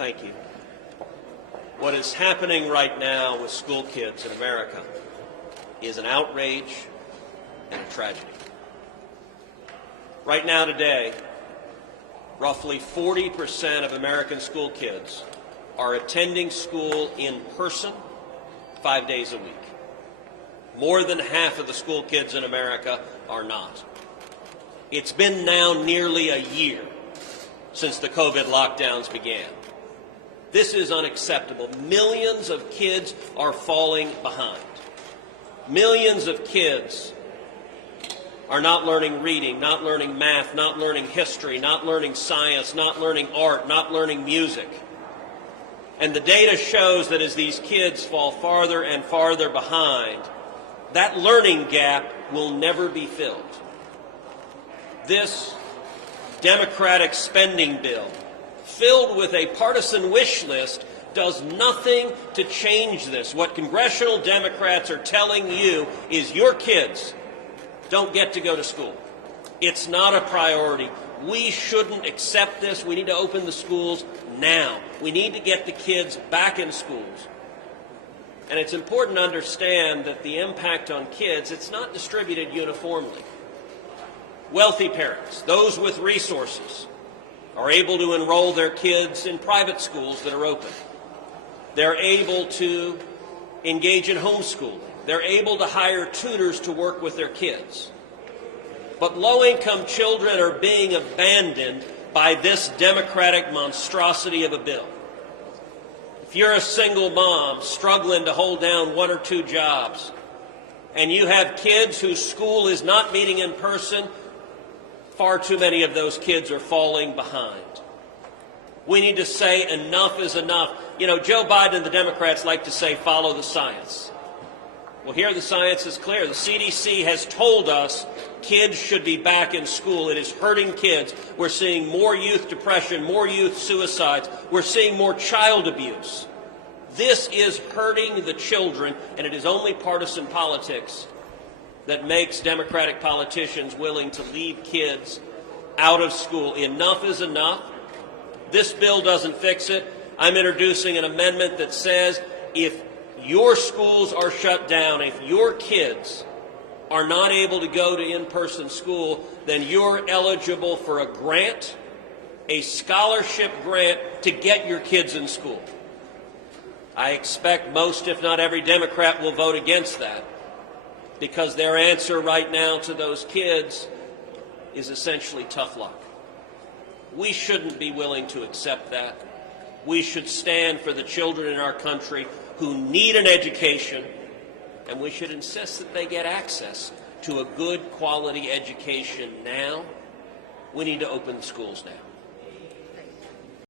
Thank you. What is happening right now with school kids in America is an outrage and a tragedy. Right now today, roughly 40% of American school kids are attending school in person 5 days a week. More than half of the school kids in America are not. It's been now nearly a year since the COVID lockdowns began. This is unacceptable. Millions of kids are falling behind. Millions of kids are not learning reading, not learning math, not learning history, not learning science, not learning art, not learning music. And the data shows that as these kids fall farther and farther behind, that learning gap will never be filled. This Democratic spending bill, filled with a partisan wish list, does nothing to change this. What congressional Democrats are telling you is your kids don't get to go to school. It's not a priority. We shouldn't accept this. We need to open the schools now. We need to get the kids back in schools. And it's important to understand that the impact on kids, it's not distributed uniformly. Wealthy parents, those with resources, are able to enroll their kids in private schools that are open. They're able to engage in homeschooling. They're able to hire tutors to work with their kids. But low-income children are being abandoned by this Democratic monstrosity of a bill. If you're a single mom struggling to hold down one or two jobs, and you have kids whose school is not meeting in person, far too many of those kids are falling behind. We need to say enough is enough. You know, Joe Biden and the Democrats like to say follow the science. Well, here the science is clear. The CDC has told us kids should be back in school. It is hurting kids. We're seeing more youth depression, more youth suicides. We're seeing more child abuse. This is hurting the children, and it is only partisan politics that makes Democratic politicians willing to leave kids out of school. Enough is enough. This bill doesn't fix it. I'm introducing an amendment that says if your schools are shut down, if your kids are not able to go to in-person school, then you're eligible for a grant, a scholarship grant to get your kids in school. I expect most, if not every Democrat, will vote against that, because their answer right now to those kids is essentially tough luck. We shouldn't be willing to accept that. We should stand for the children in our country who need an education, and we should insist that they get access to a good quality education now. We need to open schools now.